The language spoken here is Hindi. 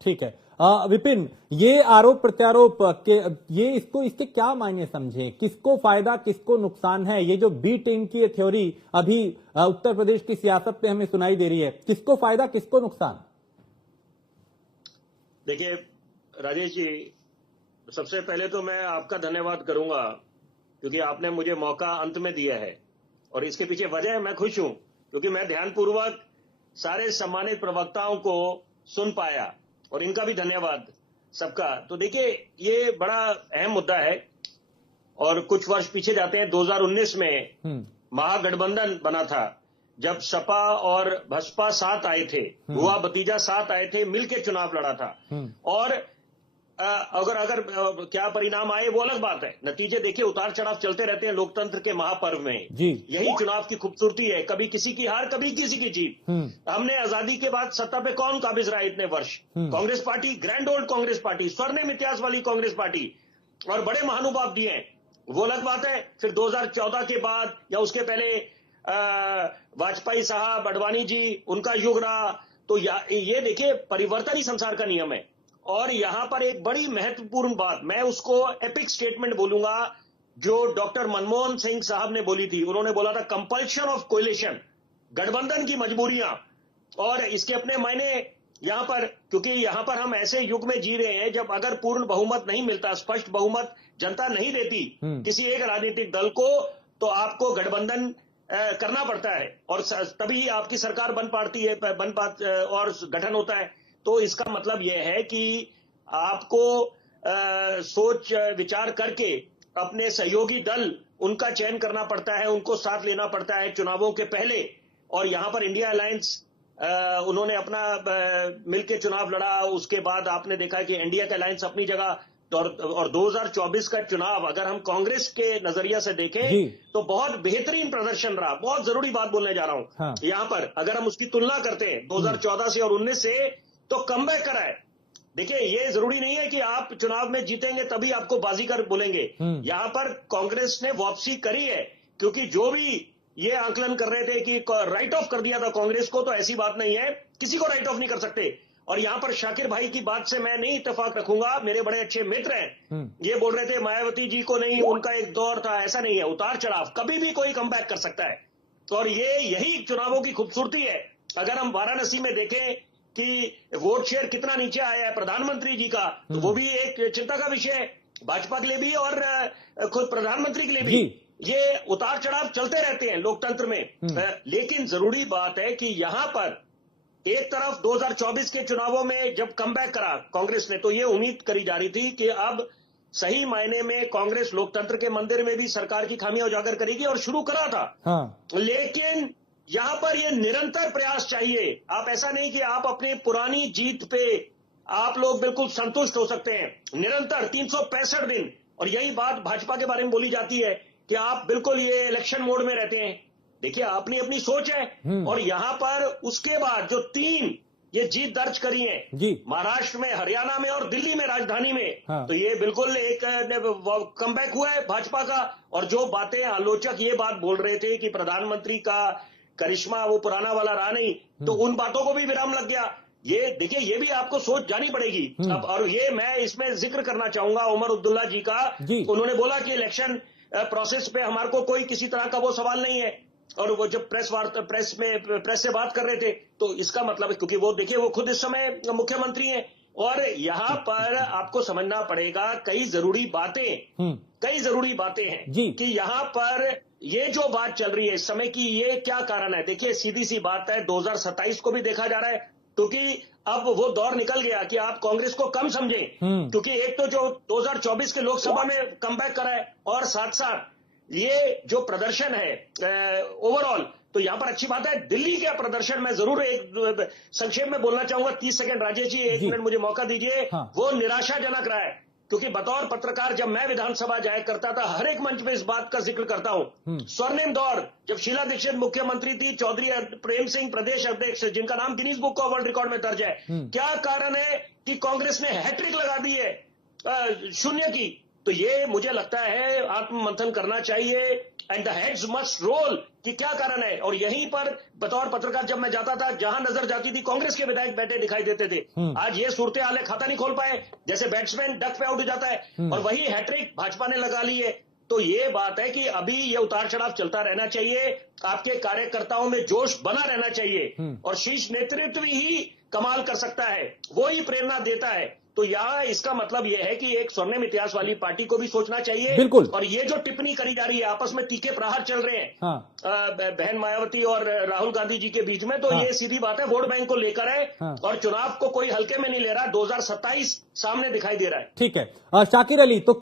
ठीक है। विपिन, ये आरोप प्रत्यारोप के ये इसके क्या मायने समझे? किसको फायदा किसको नुकसान है? ये जो बी टीम की ये थ्योरी अभी उत्तर प्रदेश की सियासत पे हमें सुनाई दे रही है, किसको फायदा किसको नुकसान? देखिए राजेश जी, सबसे पहले तो मैं आपका धन्यवाद करूंगा क्योंकि आपने मुझे मौका अंत में दिया है, और इसके पीछे वजह मैं खुश हूं क्योंकि मैं ध्यानपूर्वक सारे सम्मानित प्रवक्ताओं को सुन पाया, और इनका भी धन्यवाद सबका। तो देखिए, ये बड़ा अहम मुद्दा है, और कुछ वर्ष पीछे जाते हैं। 2019 में महागठबंधन बना था, जब सपा और बसपा साथ आए थे, हुआ भतीजा साथ आए थे, मिलकर चुनाव लड़ा था। और अगर क्या परिणाम आए वो अलग बात है। नतीजे देखिए, उतार चढ़ाव चलते रहते हैं लोकतंत्र के महापर्व में। यही चुनाव की खूबसूरती है, कभी किसी की हार कभी किसी की जीत। हमने आजादी के बाद सत्ता पे कौन काबिज रहा इतने वर्ष? Congress party, grand old Congress party, स्वर्णिम इतिहास वाली कांग्रेस पार्टी, और बड़े महानुभाव दिए हैं, वो अलग बात है। फिर 2014 के बाद या उसके पहले वाजपेयी साहब, अडवाणी जी, उनका युग रहा। तो ये देखिए, परिवर्तन ही संसार का नियम है। और यहां पर एक बड़ी महत्वपूर्ण बात, मैं उसको एपिक स्टेटमेंट बोलूंगा, जो डॉक्टर मनमोहन सिंह साहब ने बोली थी। उन्होंने बोला था कंपल्शन ऑफ कोलिशन, गठबंधन की मजबूरियां, और इसके अपने मायने यहां पर, क्योंकि यहां पर हम ऐसे युग में जी रहे हैं जब अगर पूर्ण बहुमत नहीं मिलता, स्पष्ट बहुमत जनता नहीं देती किसी एक राजनीतिक दल को, तो आपको गठबंधन करना पड़ता है, और तभी आपकी सरकार बन पाती है, और गठन होता है। तो इसका मतलब यह है कि आपको सोच विचार करके अपने सहयोगी दल, उनका चयन करना पड़ता है, उनको साथ लेना पड़ता है चुनावों के पहले। और यहां पर इंडिया अलायंस, उन्होंने अपना मिलकर चुनाव लड़ा। उसके बाद आपने देखा कि इंडिया का अलायंस अपनी जगह, और 2024 का चुनाव अगर हम कांग्रेस के नजरिया से देखें तो बहुत बेहतरीन प्रदर्शन रहा। बहुत जरूरी बात बोलने जा रहा हूं। हाँ। यहां पर अगर हम उसकी तुलना करते हैं 2014 से और 19 से, तो कमबैक करा है। देखिए, ये जरूरी नहीं है कि आप चुनाव में जीतेंगे तभी आपको बाजीगर बोलेंगे। यहां पर कांग्रेस ने वापसी करी है, क्योंकि जो भी ये आंकलन कर रहे थे कि राइट ऑफ कर दिया था कांग्रेस को, तो ऐसी बात नहीं है, किसी को राइट ऑफ नहीं कर सकते। और यहां पर शाकिर भाई की बात से मैं नहीं इत्तेफाक रखूंगा, मेरे बड़े अच्छे मित्र हैं। ये बोल रहे थे मायावती जी को नहीं, उनका एक दौर था, ऐसा नहीं है। उतार चढ़ाव कभी भी कोई कमबैक कर सकता है, और यही चुनावों की खूबसूरती है। अगर हम वाराणसी में देखें कि वोट शेयर कितना नीचे आया है प्रधानमंत्री जी का, तो वो भी एक चिंता का विषय है, भाजपा के लिए भी और खुद प्रधानमंत्री के लिए भी। ये उतार चढ़ाव चलते रहते हैं लोकतंत्र में। लेकिन जरूरी बात है कि यहां पर एक तरफ 2024 के चुनावों में जब कमबैक करा कांग्रेस ने, तो ये उम्मीद करी जा रही थी कि अब सही मायने में कांग्रेस लोकतंत्र के मंदिर में भी सरकार की खामियां उजागर करेगी, और शुरू करा था। हाँ। लेकिन यहां पर ये निरंतर प्रयास चाहिए। आप ऐसा नहीं कि आप अपनी पुरानी जीत पे आप लोग बिल्कुल संतुष्ट हो सकते हैं। निरंतर 365 दिन, और यही बात भाजपा के बारे में बोली जाती है कि आप बिल्कुल ये इलेक्शन मोड में रहते हैं। देखिए, अपनी अपनी सोच है। और यहां पर उसके बाद जो 3 ये जीत दर्ज करी है, महाराष्ट्र में, हरियाणा में और दिल्ली में, राजधानी में, हाँ। तो ये बिल्कुल एक कमबैक हुआ है भाजपा का। और जो बातें आलोचक ये बात बोल रहे थे कि प्रधानमंत्री का करिश्मा वो पुराना वाला रहा नहीं, तो उन बातों को भी विराम लग गया। ये देखिए, ये भी आपको सोच जानी पड़ेगी अब। और ये मैं इसमें जिक्र करना चाहूंगा उमर अब्दुल्ला जी का। उन्होंने बोला कि इलेक्शन प्रोसेस पे हमारे को कोई किसी तरह का वो सवाल नहीं है, और वो जब प्रेस से बात कर रहे थे, तो इसका मतलब है, क्योंकि वो देखिए वो खुद इस समय मुख्यमंत्री हैं, और यहां पर आपको समझना पड़ेगा कई जरूरी बातें हैं कि यहां पर ये जो बात चल रही है इस समय की, ये क्या कारण है। देखिए, सीधी सी बात है, 2027 को भी देखा जा रहा है, क्योंकि अब वो दौर निकल गया कि आप कांग्रेस को कम समझें, क्योंकि एक तो जो 2024 के लोकसभा में कमबैक करा है, और साथ साथ ये जो प्रदर्शन है ओवरऑल, तो यहां पर अच्छी बात है। दिल्ली का प्रदर्शन मैं जरूर एक संक्षेप में बोलना चाहूंगा, 30 सेकंड राजेश जी, 1 मिनट मुझे मौका दीजिए। हाँ। वो निराशाजनक रहा है, क्योंकि बतौर पत्रकार जब मैं विधानसभा जाया करता था, हर एक मंच में इस बात का जिक्र करता हूं। स्वर्णिम दौर, जब शीला दीक्षित मुख्यमंत्री थी, चौधरी प्रेम सिंह प्रदेश अध्यक्ष, जिनका नाम Guinness book of world record में दर्ज है। क्या कारण है कि कांग्रेस ने हैट्रिक लगा दी है 0 की? तो ये मुझे लगता है आत्ममंथन करना चाहिए, and the heads must roll कि क्या कारण है। और यहीं पर बतौर पत्रकार जब मैं जाता था, जहां नजर जाती थी कांग्रेस के विधायक बैठे दिखाई देते थे। आज ये सूरत हाल है, खाता नहीं खोल पाए, जैसे बैट्समैन डक पे आउट हो जाता है, और वही हैट्रिक भाजपा ने लगा ली है। तो ये बात है कि अभी ये उतार चढ़ाव चलता रहना चाहिए, आपके कार्यकर्ताओं में जोश बना रहना चाहिए, और शीर्ष नेतृत्व ही कमाल कर सकता है, वो ही प्रेरणा देता है। तो यहाँ इसका मतलब यह है कि एक स्वर्णिम इतिहास वाली पार्टी को भी सोचना चाहिए। बिल्कुल। और ये जो टिप्पणी करी जा रही है, आपस में तीखे प्रहार चल रहे हैं, हाँ। बहन मायावती और राहुल गांधी जी के बीच में, तो ये सीधी बात है, वोट बैंक को लेकर है, और चुनाव को कोई हल्के में नहीं ले रहा। 2027 सामने दिखाई दे रहा है। ठीक है। शाकिर अली, तो